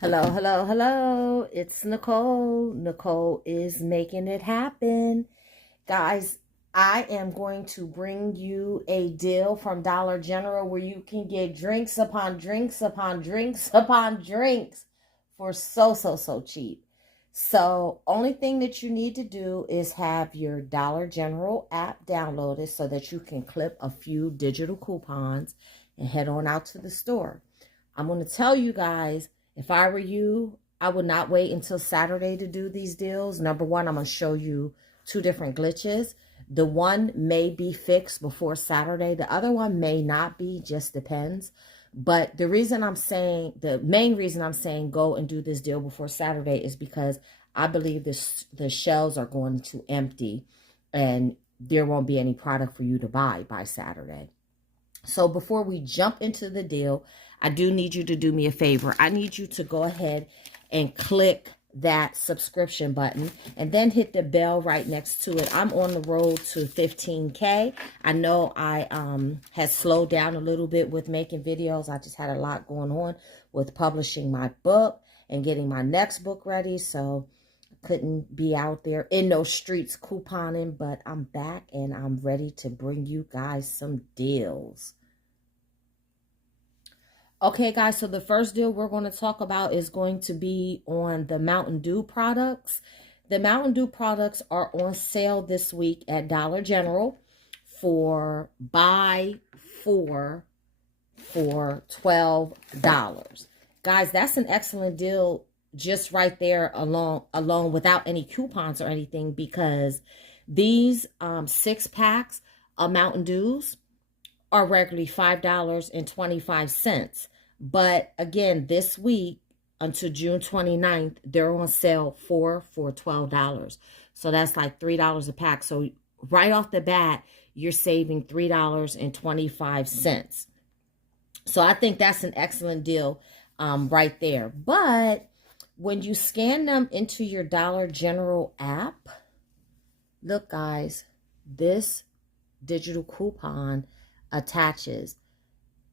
Hello, hello, hello. It's Nicole. Nicole is making it happen. Guys, I am going to bring you a deal from Dollar General where you can get drinks upon drinks upon drinks upon drinks for so cheap. So, only thing that you need to do is have your Dollar General app downloaded so that you can clip a few digital coupons and head on out to the store. I'm going to tell you guys, if I were you, I would not wait until Saturday to do these deals. Number one, I'm going to show you two different glitches. The one may be fixed before Saturday. The other one may not be, just depends. But the main reason I'm saying go and do this deal before Saturday is because I believe the shelves are going to empty and there won't be any product for you to buy by Saturday. So before we jump into the deal, I do need you to do me a favor. I need you to go ahead and click that subscription button and then hit the bell right next to it. I'm on the road to 15K. I know I had slowed down a little bit with making videos. I just had a lot going on with publishing my book and getting my next book ready. So I couldn't be out there in those streets couponing, but I'm back and I'm ready to bring you guys some deals. Okay, guys, so the first deal we're going to talk about is going to be on the Mountain Dew products. The Mountain Dew products are on sale this week at Dollar General for buy four for $12. Guys, that's an excellent deal just right there alone without any coupons or anything, because these 6-packs of Mountain Dews are regularly $5.25. But again, this week until June 29th, they're on sale for $12. So that's like $3 a pack. So right off the bat, you're saving $3.25. So I think that's an excellent deal right there. But when you scan them into your Dollar General app, look guys, this digital coupon attaches.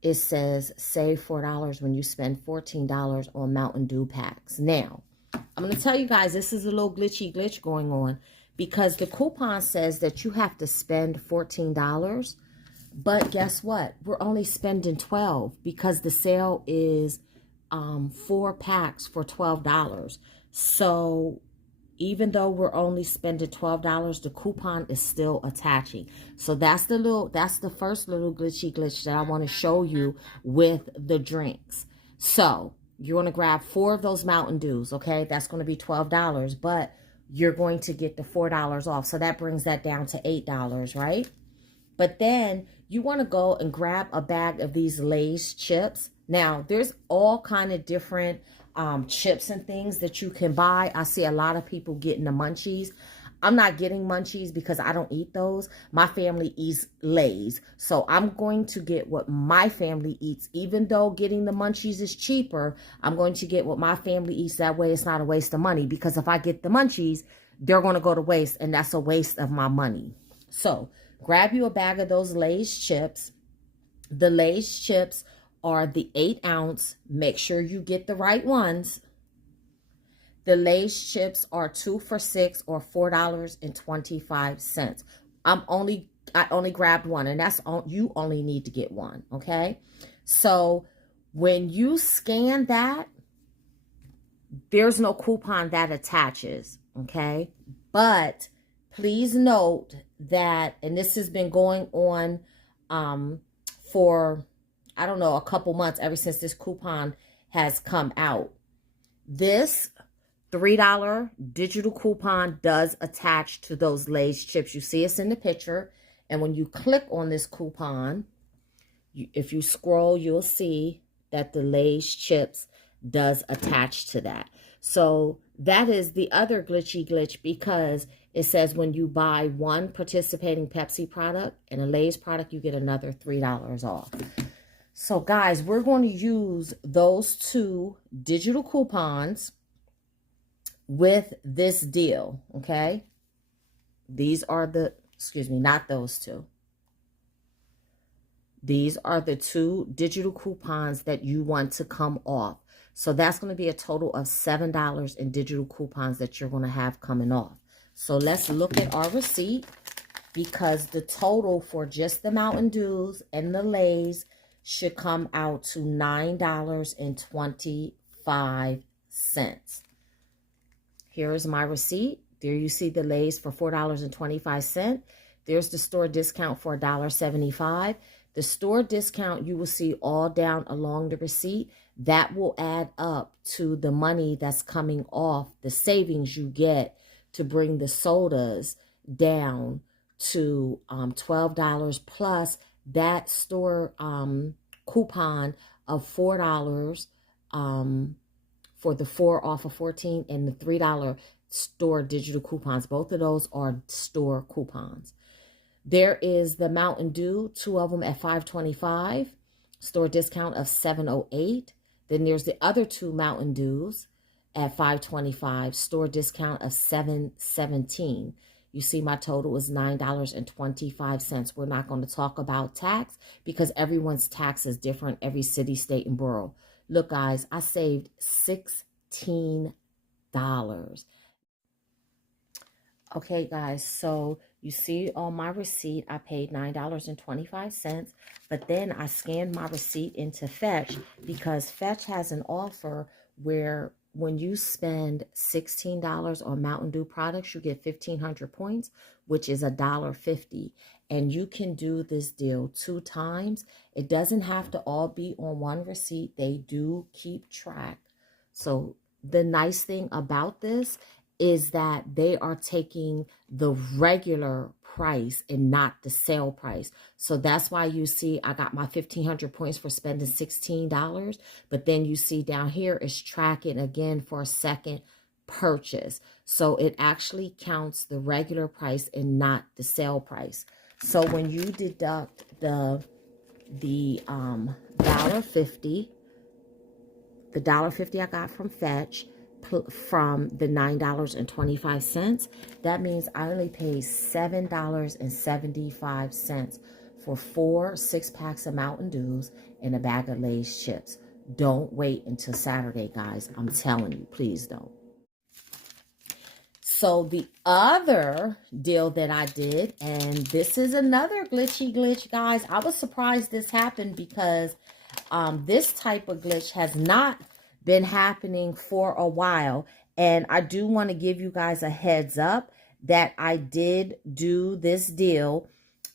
It says save $4 when you spend $14 on Mountain Dew packs. Now, I'm going to tell you guys, this is a little glitch going on, because the coupon says that you have to spend $14. But guess what? We're only spending $12 because the sale is 4 packs for $12. So even though we're only spending $12, the coupon is still attaching. So that's the first little glitch that I want to show you with the drinks. So you're going to grab 4 of those Mountain Dews, okay? That's going to be $12, but you're going to get the $4 off. So that brings that down to $8, right? But then you want to go and grab a bag of these Lay's chips. Now, there's all kind of different chips and things that you can buy. I see a lot of people getting the munchies. I'm not getting munchies because I don't eat those. My family eats Lay's. So I'm going to get what my family eats. Even though getting the munchies is cheaper, I'm going to get what my family eats. That way it's not a waste of money. Because if I get the munchies, they're going to go to waste. And that's a waste of my money. So grab you a bag of those Lay's chips. The Lay's chips are the 8-ounce. Make sure you get the right ones. The Lay's chips are 2 for $6 or $4.25. I only grabbed one, and that's all. You only need to get one, okay? So when you scan that, there's no coupon that attaches, okay? But please note that, and this has been going on for, I don't know, a couple months, ever since this coupon has come out. This $3 digital coupon does attach to those Lay's chips. You see it's in the picture. And when you click on this coupon, if you scroll, you'll see that the Lay's chips does attach to that. So that is the other glitch, because it says when you buy one participating Pepsi product and a Lay's product, you get another $3 off. So guys, we're going to use those 2 digital coupons with this deal, okay? These are the, excuse me, not those 2. These are the 2 digital coupons that you want to come off. So that's going to be a total of $7 in digital coupons that you're going to have coming off. So let's look at our receipt, because the total for just the Mountain Dews and the Lay's should come out to $9.25. Here is my receipt. There you see the Lay's for $4.25. There's the store discount for $1.75. The store discount you will see all down along the receipt. That will add up to the money that's coming off, the savings you get to bring the sodas down to $12 plus that store coupon of $4 for the 4 off of 14 and the $3 store digital coupons. Both of those are store coupons. There is the Mountain Dew, 2 of them at $5.25, store discount of $7.08. Then there's the other 2 Mountain Dews at $5.25, store discount of $7.17. You see my total is $9.25. We're not going to talk about tax because everyone's tax is different, every city, state, and borough. Look, guys, I saved $16. Okay, guys, so you see on my receipt, I paid $9.25, but then I scanned my receipt into Fetch because Fetch has an offer where when you spend $16 on Mountain Dew products, you get 1,500 points, which is $1.50. And you can do this deal 2 times. It doesn't have to all be on one receipt. They do keep track. So the nice thing about this is that they are taking the regular price and not the sale price. So that's why you see I got my 1,500 points for spending $16. But then you see down here is tracking again for a second purchase. So it actually counts the regular price and not the sale price. So when you deduct the $1.50, the $1.50 I got from Fetch, from the $9.25, that means I only paid $7.75 for 4 6-packs of Mountain Dews and a bag of Lay's chips. Don't wait until Saturday, guys. I'm telling you, please don't. So the other deal that I did, and this is another glitchy glitch, guys. I was surprised this happened because this type of glitch has not been happening for a while. And I do want to give you guys a heads up that I did do this deal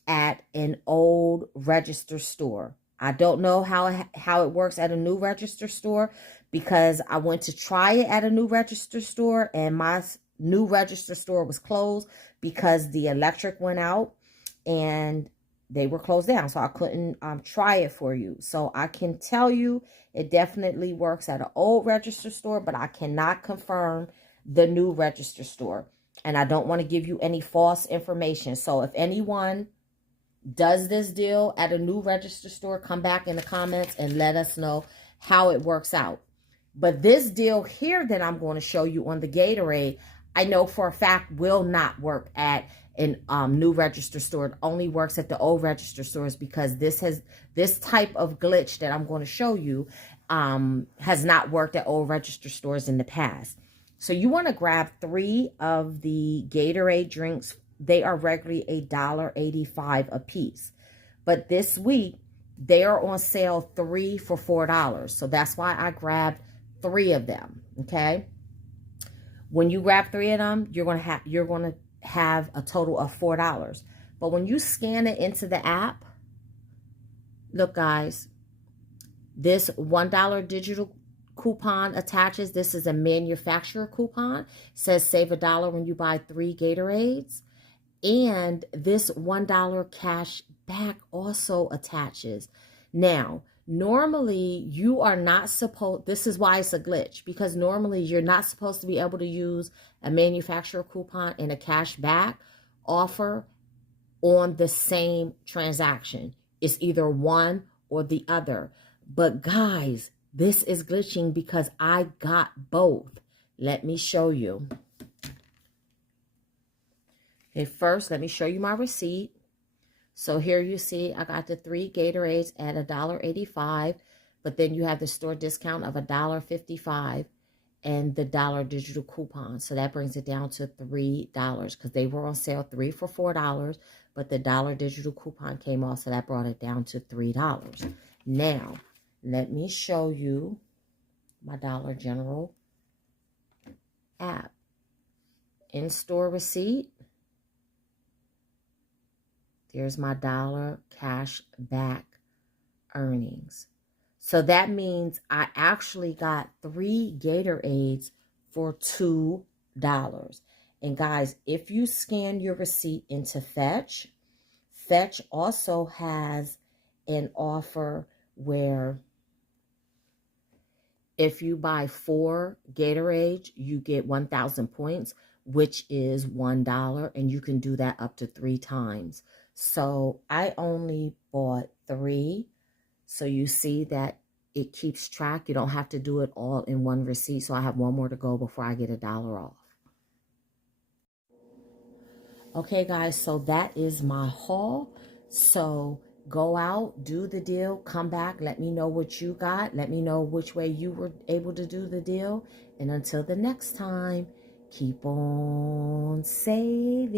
at an old register store. I don't know how it works at a new register store because I went to try it at a new register store and my new register store was closed because the electric went out and they were closed down. So I couldn't try it for you. So I can tell you it definitely works at an old register store, but I cannot confirm the new register store. And I don't want to give you any false information. So if anyone does this deal at a new register store, come back in the comments and let us know how it works out. But this deal here that I'm going to show you on the Gatorade, I know for a fact will not work at an new register store. It only works at the old register stores because this type of glitch that I'm going to show you has not worked at old register stores in the past. So you want to grab 3 of the Gatorade drinks. They are regularly $1.85 a piece. But this week, they are on sale 3 for $4. So that's why I grabbed 3 of them, okay? When you grab 3 of them, you're going to have a total of $4. But when you scan it into the app, look, guys, this $1 digital coupon attaches. This is a manufacturer coupon. It says save $1 when you buy 3 Gatorades. And this $1 cash back also attaches. Now, normally you are not supposed, this is why it's a glitch, because normally you're not supposed to be able to use a manufacturer coupon and a cash back offer on the same transaction. It's either one or the other. But guys, this is glitching because I got both. Let me show you. Okay, first, let me show you my receipt. So here you see I got the 3 Gatorades at $1.85. But then you have the store discount of $1.55 and the dollar digital coupon. So that brings it down to $3 because they were on sale 3 for $4, but the dollar digital coupon came off, so that brought it down to $3. Now, let me show you my Dollar General app. In-store receipt. There's my dollar cash back earnings. So that means I actually got 3 Gatorades for $2. And guys, if you scan your receipt into Fetch, Fetch also has an offer where if you buy 4 Gatorades, you get 1,000 points, which is $1, and you can do that up to 3 times. So I only bought 3. So you see that it keeps track. You don't have to do it all in one receipt. So I have 1 more to go before I get $1 off. Okay, guys, so that is my haul. So go out, do the deal, come back, let me know what you got. Let me know which way you were able to do the deal. And until the next time, keep on saving.